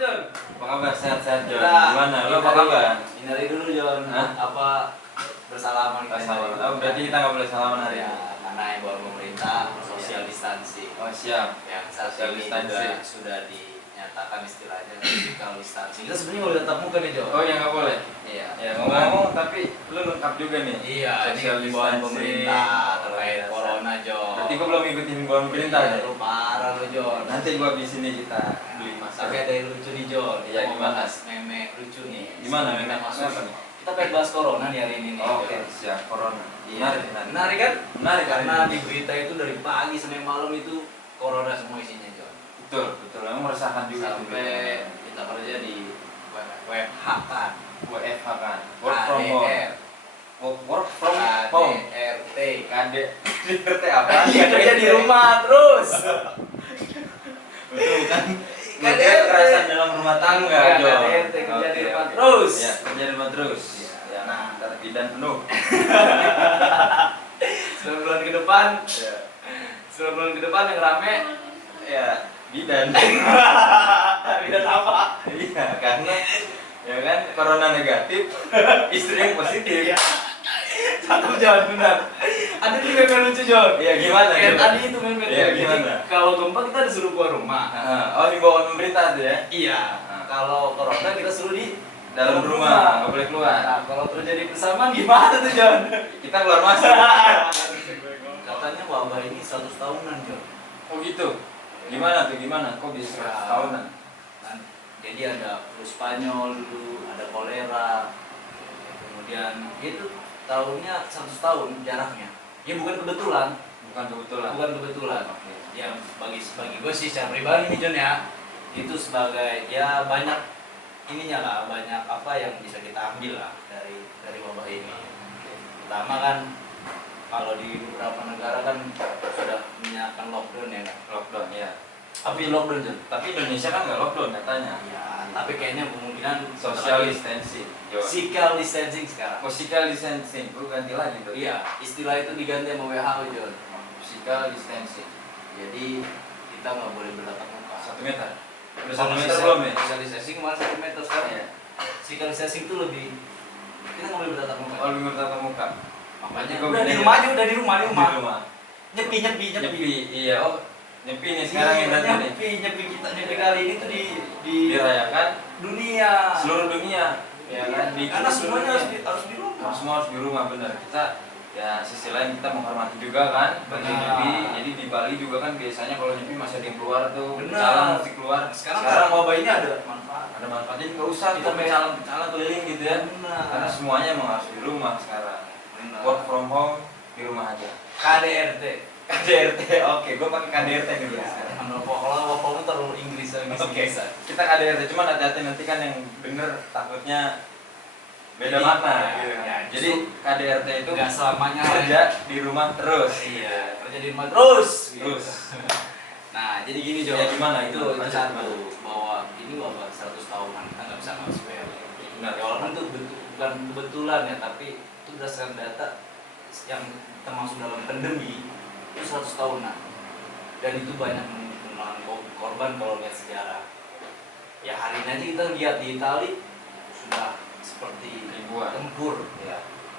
John? Apa kabar? Sehat-sehat John. Nah, Gimana? Lo apa kabar? Hindari dulu John. Hah? Apa bersalaman kita? Salaman. Oh, berarti kita nggak boleh salaman hari Ya, ini. karena yang baru pemerintah social distancing. Oh siap. Yang saat Social ini distancing. sudah dinyatakan istilahnya physical distancing. Kita sebenarnya boleh tatap muka nih John. Oh ya nggak boleh. Iya. Ya ngomong-ngomong tapi lu lengkap juga nih. Iya, ini Social himbauan distancing. pemerintah terkait corona John. Berarti gua belum ikutin himbauan pemerintah Iya, ya. lu parah lu John. Nanti gua habis ini kita beli Tapi masker. ada yang lucu nih John. Iya, Mau gimana? bahas meme lucu nih. Gimana Sebelum kita meme? masuk. Kenapa nih? Kita pengen bahas corona nih hari ini nih. Oke, John. siap corona. Iya. Menarik. Menarik kan? Menarik Karena di berita itu dari pagi sampai malam itu corona semua isinya John. betul, betul. Emang meresahkan juga Sampai kita kerja di WFH kan. WFH kan. Work from home. KDR, Work from home. KDRT. KDRT apa? Iya kerja di rumah terus. Betul kan? KDRT. Kekerasan dalam rumah tangga, Iya, John. KDRT, kerja di Oke, rumah oke. terus. Ya, kerja di rumah terus. Iya. Ya, Nah. terbidan penuh. 9 bulan ke depan, Ya. 9 bulan ke depan yang rame Ya, bidan. beda apa? Iya, karena ya kan corona negatif, istri yang positif. Iya. Satu John benar. Ada juga yang lucu John. Iya, gimana? Kayak Coba? tadi itu meme. Iya, Jadi, gimana? kalau gempa kita disuruh keluar rumah. Oh, himbauan pemerintah tuh ya. Iya. Kalau corona kita suruh di Dalam rumah, nggak boleh keluar. Nah, kalau terjadi bersamaan gimana tuh John? Kita keluar masuk. Katanya wabah ini 100 tahunan John. Oh gitu. Gimana tuh? Gimana? Kok bisa 100 tahunan? Kan, jadi ada flu Spanyol dulu, ada kolera, kemudian itu tahunnya 100 tahun jaraknya. Ya bukan kebetulan, Bukan kebetulan. bukan kebetulan. Oke. Ya bagi gue sih secara pribadi nih John ya, itu sebagai ya banyak ininya lah, banyak apa yang bisa kita ambil lah dari wabah ini. Pertama kan kalau di beberapa negara kan sudah menyatakan lockdown ya kan. Lockdown ya. Tapi lockdown John. Tapi Indonesia kan nggak lockdown katanya. Ya, tapi kayaknya kemungkinan Social distancing. physical distancing sekarang. Physical distancing. Lu ganti lagi tuh. Iya, istilah itu diganti sama WHO John. Physical distancing. Jadi kita nggak boleh bertatap muka. 1 meter. Udah 1 Kalau meter social- belum ya? Social distancing kemarin 1 meter sekarang. Iya. Physical distancing itu lebih kita nggak boleh bertatap muka. Oh, lebih bertatap muka. Makanya Gua udah di beda rumah ya. aja, udah di rumah. Di rumah. Nyepi. Nyepi. Iya. Oh, nyepi nih sekarang yang nanti nih. Nyepi kita nyepi kali ini tuh di Dirayakan dunia. seluruh dunia. Ya kan? Di Karena semuanya harus dunia. harus di rumah. Semua harus di rumah, benar. Kita ya sisi lain kita menghormati juga kan bagi Benar. nyepi. Jadi di Bali juga kan biasanya kalau nyepi masih ada yang keluar tuh. Benar. Calang mesti keluar. Sekarang wabah ini ada manfaat. ada manfaatnya, nggak usah Kita kita calang keliling gitu ya. Benar. Karena semuanya emang harus di rumah sekarang. Benar. Work from home di rumah aja. KDRT. KDRT. Oke, gue pakai KDRT nih Ya, sekarang. kalau kamu terlalu Inggris Oke, kita KDRT, cuman hati-hati nanti kan yang denger takutnya beda Jadi, makna ya, gitu. ya, Jadi KDRT itu nggak selamanya kerja di rumah terus. Iya, kerja di rumah terus. Terus. Nah, jadi gini Jo. Ya, gimana itu itu? satu bahwa ini wabah 100 tahunan kita nggak bisa nggak sepele. Benar. Ya walaupun itu bukan kebetulan ya, tapi itu berdasarkan data yang termasuk dalam pandemi itu 100 tahunan. Dan itu banyak menelan korban kalau lihat sejarah. Ya hari ini aja kita lihat di Itali sudah seperti Ribuan. tempur. Ya.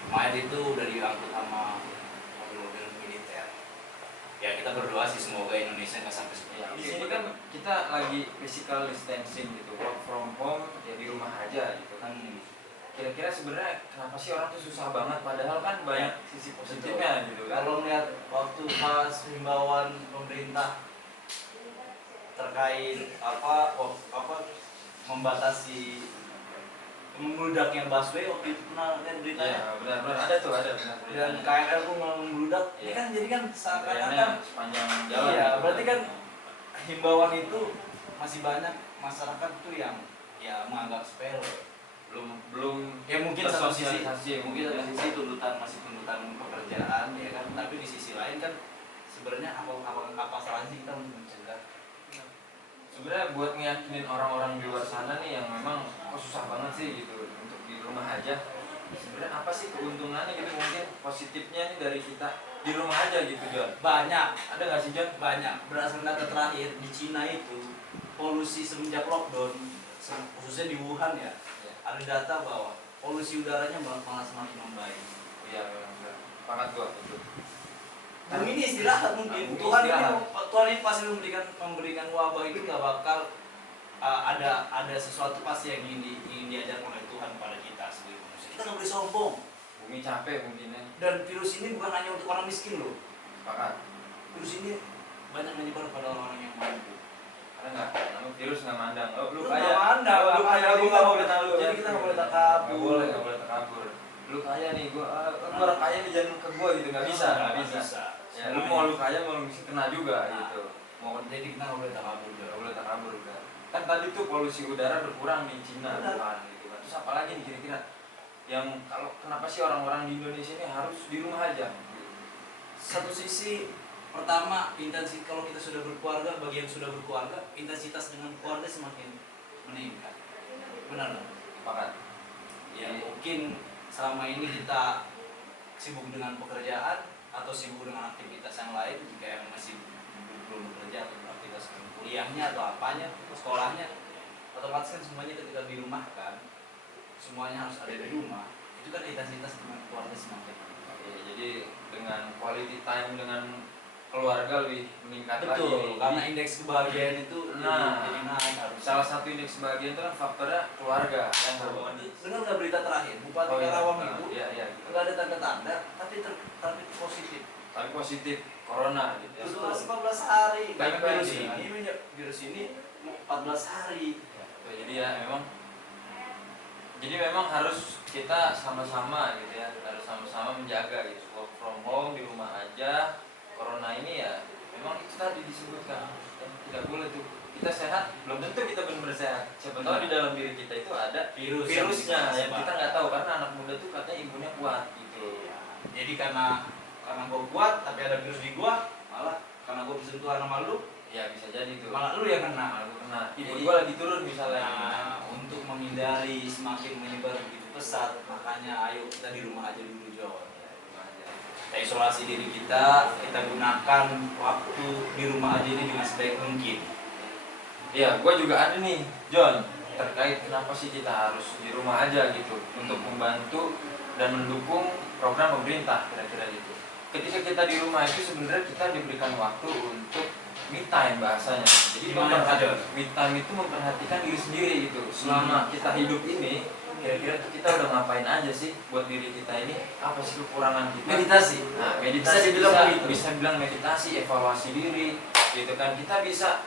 Mayat itu udah diangkut sama mobil-mobil militer. Ya kita berdoa sih semoga Indonesia nggak sampai seperti Ya, di itu. sini kan kita lagi physical distancing gitu, work from home ya di rumah aja gitu kan. Kira-kira sebenarnya kenapa sih orang tuh susah banget padahal kan banyak sisi positifnya gitu kan. Kalau melihat waktu pas himbauan pemerintah terkait apa membatasi membludaknya busway waktu itu pernah lihat beritanya. Iya, benar-benar ada tuh, ada benar. Dan KRL pun malah membludak. Ini Iya. kan jadi kan seakan-akan Trennya sepanjang jalan. iya, gitu berarti kan himbauan itu masih banyak masyarakat tuh yang ya menganggap sepele. belum Ya mungkin satu sisi tersosialisasi, mungkin satu sisi tuntutan masih tuntutan pekerjaan ya kan, tapi di sisi lain kan sebenarnya apa salahnya sih kita untuk mencegah. sebenarnya buat ngeyakinin orang-orang di luar sana nih yang memang kok susah banget sih gitu untuk di rumah aja. Sebenarnya apa sih keuntungannya gitu, mungkin positifnya nih dari kita di rumah aja gitu John. Banyak, Ada nggak sih John? banyak. Berdasarkan data terakhir di Cina itu polusi semenjak lockdown khususnya di Wuhan ya, Ya. ada data bahwa polusi udaranya malah semakin membaik. Iya, memang sepakat gua itu. Bumi ini istirahat mungkin. Bumi Tuhan istirahat. Tuhan ini pasti memberikan wabah itu nggak bakal ada sesuatu pasti yang ingin diajarkan oleh Tuhan kepada kita sebagai manusia. Kita nggak boleh sombong. Bumi capek mungkinnya. Dan virus ini bukan hanya untuk orang miskin loh. Sepakat. Virus ini banyak menyebar pada orang-orang yang mampu. Karena namanya virus nggak mandang. Oh, lu Lu kaya. nggak mandang, Oh, lu kaya, gua nggak boleh tahu. jadi kita nggak boleh takabur. Nggak boleh takabur. Lu kaya nih, gua orang kaya nih jangan ke gua gitu, nggak bisa. Ya, lu mau lu kaya mau lu miskin kena juga Nah. gitu. Mau Jadi kita nggak boleh takabur. nggak boleh takabur kan. Kan tadi tuh polusi udara berkurang di Cina, Benar. Wuhan gitu kan. Terus apa lagi nih kira-kira yang kalau kenapa sih orang-orang di Indonesia ini harus di rumah aja? Satu sisi pertama intensitas kalau kita sudah berkeluarga, bagi yang sudah berkeluarga, intensitas dengan keluarga semakin meningkat. Benar nggak? Sepakat. Ya mungkin selama ini kita sibuk dengan pekerjaan atau sibuk dengan aktivitas yang lain, jika yang masih belum bekerja atau aktivitas kuliahnya atau apanya, sekolahnya, otomatis kan semuanya ketika di rumah kan, semuanya harus ada di rumah. Itu kan intensitas dengan keluarga semakin meningkat. Oke, jadi dengan quality time dengan keluarga lebih meningkat lagi. Betul, karena indeks kebahagiaan itu Nah, jadi naik harus. salah satu indeks kebahagiaan itu kan faktornya keluarga yang Dengar nggak berita terakhir, Bupati iya. Karawang Nah, itu iya, iya, gitu. nggak ada tanda-tanda, tapi positif. Tapi positif corona gitu ya. 14 hari. Karena Baik-baik virus ya. ini, virus ini 14 hari. Ya, jadi ya memang harus kita sama-sama gitu ya, harus sama-sama menjaga gitu, work from home di rumah aja. Corona ini ya memang itu tadi disebutkan ya, tidak boleh tuh kita sehat belum tentu kita benar-benar sehat. Siapa tahu di dalam diri kita itu ada virusnya yang kita nggak tahu, karena anak muda tuh katanya imunnya kuat gitu. Iya. Jadi karena gue kuat tapi ada virus di gua, malah karena gue bersentuhan sama lu, Ya bisa jadi tuh. malah lu yang kena. Malah gua kena. Imun Jadi- gua lagi turun misalnya. Nah, untuk menghindari semakin menyebar begitu pesat, makanya ayo kita di rumah aja dulu, John. Ya, di rumah aja. Kita isolasi diri kita gunakan waktu di rumah aja ini dengan sebaik mungkin. Iya, gue juga ada nih, John, terkait kenapa sih kita harus di rumah aja gitu untuk membantu dan mendukung program pemerintah kira-kira gitu. Ketika kita di rumah itu sebenarnya kita diberikan waktu untuk me time bahasanya. Jadi me time itu memperhatikan diri sendiri gitu. Selama kita hidup ini, kira-kira tuh kita udah ngapain aja sih buat diri kita ini? Apa sih kekurangan kita? Meditasi. Nah, meditasi Bisa dibilang begitu. bisa bilang meditasi, evaluasi diri, gitu kan. Kita bisa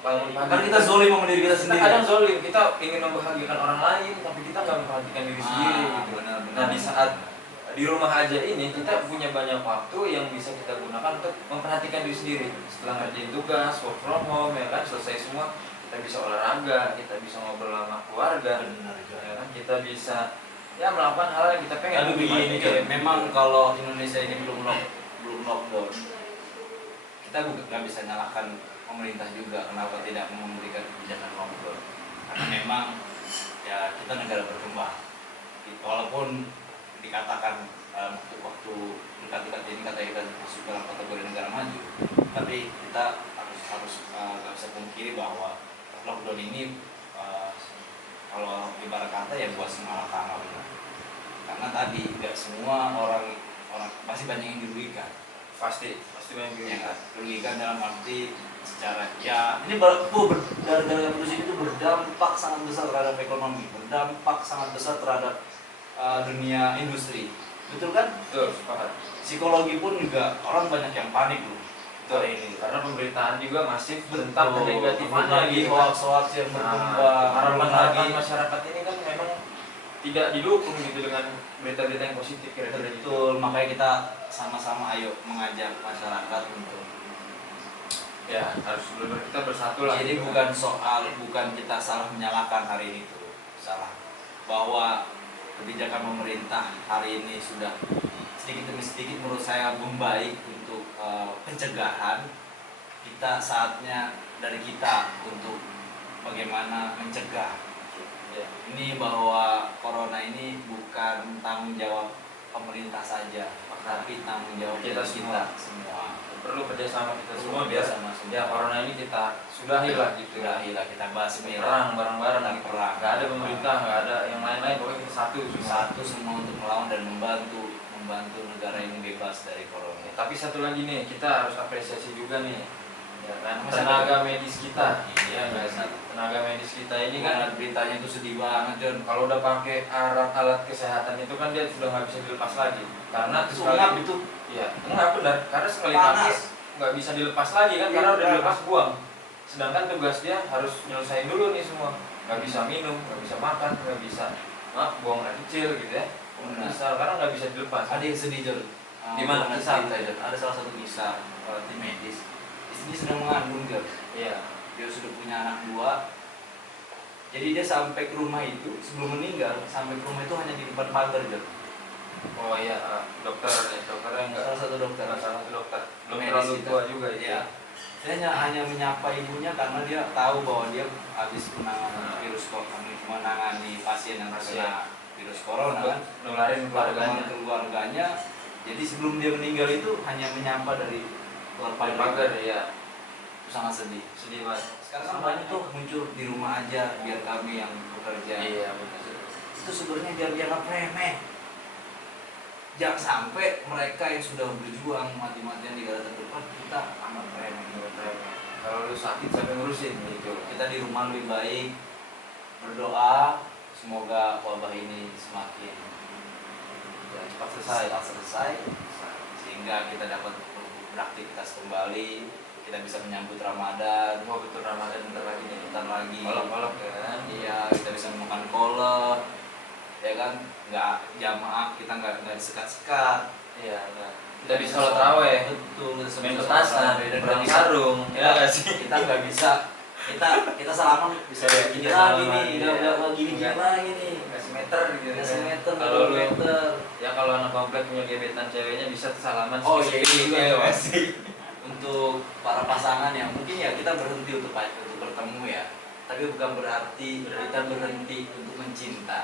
bangun pagi. Kan kita zolim sama diri kita Kita sendiri. kadang zolim, kita ingin membahagiakan orang lain, tapi kita nggak memperhatikan diri sendiri gitu. Benar-benar. Nah, di saat di rumah aja ini kita punya banyak waktu yang bisa kita gunakan untuk memperhatikan diri sendiri. Setelah ngerjain tugas, work from home, ya kan, selesai semua, kita bisa olahraga, kita bisa ngobrol sama keluarga, Benar, John. ya kan, kita bisa ya melakukan hal yang kita pengen. Tapi begini, John, memang kalau Indonesia ini belum lockdown, kita nggak bisa nyalakan pemerintah juga kenapa tidak memberikan kebijakan lockdown. Karena memang ya kita negara berkembang. Walaupun dikatakan waktu dekat-dekat ini kata kita masuk dalam kategori negara maju, tapi kita harus nggak bisa pungkiri bahwa lockdown ini kalau ibarat kata ya buat semua akal benar. Karena tadi nggak semua orang pasti banyak yang dirugikan. Pasti banyak Ya yang kan? Dirugikan dalam arti secara ya ini gara-gara virus ini tuh berdampak sangat besar terhadap ekonomi, berdampak sangat besar terhadap dunia industri, betul kan? Betul, sepakat. Psikologi pun juga orang banyak yang panik loh hari ini. Karena pemberitaan juga masif tentang kenegatifan lagi gitu kan. hoax yang berkembang, Harapan masyarakat ini kan memang tidak didukung gitu dengan berita-berita yang positif kira-kira gitu. betul, makanya kita sama-sama ayo mengajak masyarakat untuk Ya, harus benar kita bersatu lah. jadi gitu. bukan kita salah menyalahkan hari ini tuh, salah bahwa kebijakan pemerintah hari ini sudah sedikit demi sedikit menurut saya membaik untuk pencegahan. Kita saatnya dari kita untuk bagaimana mencegah. Ya. Ini bahwa corona ini bukan tanggung jawab pemerintah saja, tapi tanggung jawab Kita kita semua. perlu kerjasama kita semua biar sama semua. ya corona ini kita sudahi lah gitu. Sudahi lah, kita bahas merah. Perang bareng-bareng Kita gitu. perang. Nggak ada pemerintah, nggak ada yang lain-lain, pokoknya kita satu semua. Satu semua untuk melawan dan membantu negara ini bebas dari corona. Tapi satu lagi nih, kita harus apresiasi juga nih, ya kan, Masa tenaga medis kita. Iya, Ya nggak sih? Tenaga medis kita ini kan beritanya itu sedih banget, John. kalau udah pakai alat-alat kesehatan itu kan dia sudah nggak bisa dilepas lagi karena Sungap sekali itu ya nggak benar karena sekali Panas. pakai nggak bisa dilepas lagi kan Iya, karena udah panas. dilepas buang. Sedangkan tugas dia harus nyelesain dulu nih semua, nggak bisa minum, nggak bisa makan, nggak bisa buang air kecil gitu ya. Benar. Bisa karena nggak bisa dilepas. Ada yang sedih, John. Di mana kisah? Cerita, John? Ada salah satu kisah tim medis. Istrinya sedang mengandung, John. Iya. Dia sudah punya anak 2. Jadi dia sampai ke rumah itu sebelum meninggal, sampai ke rumah itu hanya di depan pagar, John. Oh iya, dokternya nggak Salah satu dokter. salah satu dokter. Belum Medis terlalu kita. tua juga Iya. ya. Dia hanya menyapa ibunya karena dia tahu bahwa dia habis menangani virus corona, menangani pasien yang terkena virus corona kan, Nularin keluarganya. keluarganya. Jadi sebelum dia meninggal itu hanya menyapa dari luar Pagar ya. Itu sangat sedih. Sedih banget. Sekarang kan banyak tuh muncul di rumah aja biar kami yang bekerja. Iya benar. Itu sebenarnya biar dianggap remeh. Jangan sampai mereka yang sudah berjuang mati-matian di garda terdepan kita anggap remeh. Kalau lu sakit siapa yang ngurusin gitu. Kita di rumah lebih baik berdoa semoga wabah ini semakin Ya, cepat selesai sehingga kita dapat beraktivitas kembali, kita bisa menyambut Ramadan. Oh betul, Ramadan bentar lagi nih. Bentar lagi. Kolok-kolok ya kan. Iya, kita bisa makan kolak, ya kan? Nggak jamaah, kita nggak sekat-sekat. Iya, nah. Kita bisa sholat taraweh. Betul, kita Main bisa petasan, sholat taraweh, dan perang kita bisa- sarung. Ya Ya, nggak sih? kita nggak bisa. Kita salaman bisa Iya, gini kita lagi salaman, nih, iya. nggak gini Nggak. lagi nih. Nggak semeter gitu. Nggak kan. semeter, Kalau lu meter. ya kalau anak komplek punya gebetan ceweknya bisa tuh salaman. Oh iya, sedikit-sedikit juga gitu ya, nggak Mas. sih? Untuk para pasangan yang mungkin ya kita berhenti untuk bertemu ya, tapi bukan berarti kita berhenti untuk mencinta.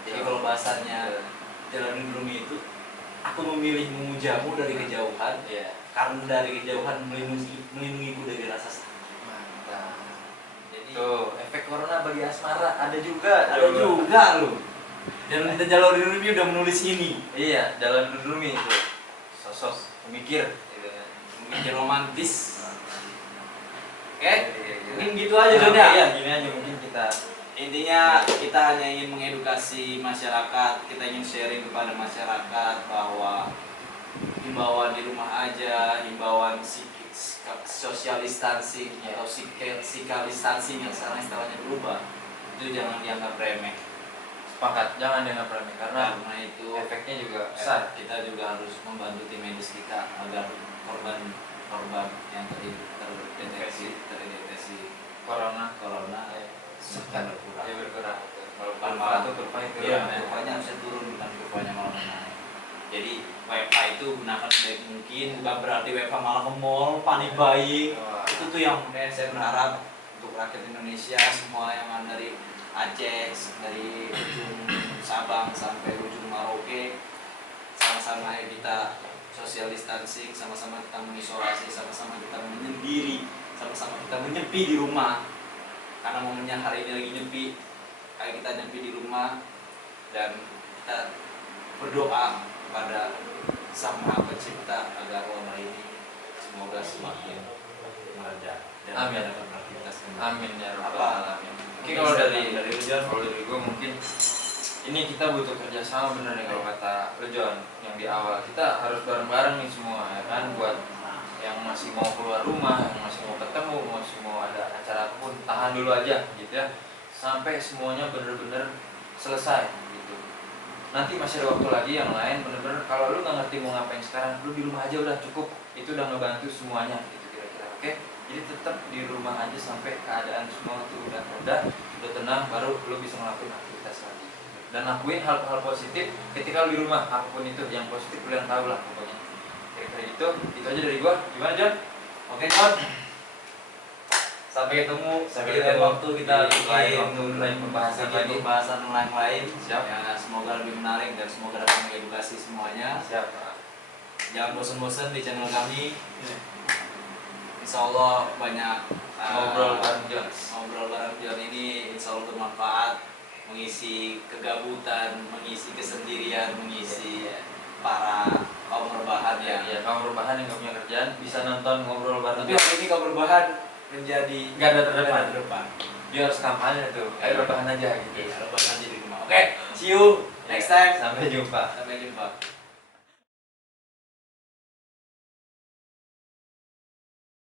Jadi kalau bahasanya Jalan Rumi itu, aku memilih memujamu dari kejauhan, Iya. karena dari kejauhan melindungiku dari rasa sakit. Mantap. Jadi Tuh, efek corona bagi asmara ada juga. ada juga loh. Dan kita Jalan Rumi udah menulis ini, Iya, Jalan Rumi itu sosok pemikir gitu kan. mungkin romantis. Oke, Iya, mungkin gitu aja John ya. Iya, gini aja mungkin kita. Intinya kita hanya ingin mengedukasi masyarakat, kita ingin sharing kepada masyarakat bahwa himbauan di rumah aja, himbauan social distancing atau physical distancing yang sekarang istilahnya berubah, itu jangan dianggap remeh. Sepakat, jangan dianggap remeh karena Karena itu efeknya juga besar. kita juga harus membantu tim medis kita agar korban yang terdeteksi Corona corona segera berkurang. ya berkurang. Kalau Bukan kurva malah itu kurvanya turun. Iya, ya. kurvanya harusnya turun, bukan kurvanya malah naik. Jadi WFH itu gunakan sebaik mungkin, bukan berarti WFH malah ke mall, panik buying. Wah. Itu tuh yang saya berharap untuk rakyat Indonesia semua yang ada dari Aceh, dari ujung Sabang sampai ujung Merauke, sama-sama ya kita social distancing, sama-sama kita mengisolasi, sama-sama kita menyendiri, sama-sama kita menyepi di rumah. Karena momennya hari ini lagi nyepi, kayak kita nyepi di rumah dan kita berdoa pada Sang Maha Pencipta agar wabah ini semoga semakin mereda dan Amin. dapat beraktivitas kembali. Amin ya rabbal Apa? alamin. Mungkin kalau dari Ujian, kalau dari gue mungkin ini kita butuh kerjasama bener nih kalau kata lo John yang di awal kita harus bareng-bareng nih semua ya kan buat yang masih mau keluar rumah, yang masih mau ketemu, masih mau ada acara apapun tahan dulu aja gitu ya sampai semuanya bener-bener selesai gitu. Nanti masih ada waktu lagi yang lain bener-bener kalau lu nggak ngerti mau ngapain sekarang lu di rumah aja udah cukup itu udah ngebantu semuanya gitu kira-kira oke. Jadi tetap di rumah aja sampai keadaan semua itu udah reda, udah tenang, baru lo bisa ngelakuin aktivitas lagi. Dan lakuin hal-hal positif ketika lo di rumah, apapun itu yang positif lo yang tahu lah pokoknya. Kira-kira itu aja dari gua. Gimana John? Oke John, Sampai ketemu Sampai di lain ketemu waktu kita di lain bikin waktu, lain pembahasan bikin lagi. pembahasan lain. Siap. Ya, semoga lebih menarik dan semoga dapat mengedukasi semuanya. Siap. Jangan bosan-bosan di channel kami. Insya Allah banyak Ngobrol bareng Jones. ngobrol bareng John ini insya Allah bermanfaat, mengisi kegabutan, mengisi kesendirian, mengisi para kaum rebahan Ya, ya. kaum rebahan yang gak punya kerjaan bisa nonton ngobrol bareng. Tapi hari ini kaum rebahan menjadi Garda terdepan. terdepan. Dia harus kampanye tuh. Ayo rebahan aja gitu. Iya, rebahan aja di rumah. Oke, see you next time. Sampai jumpa. Sampai jumpa.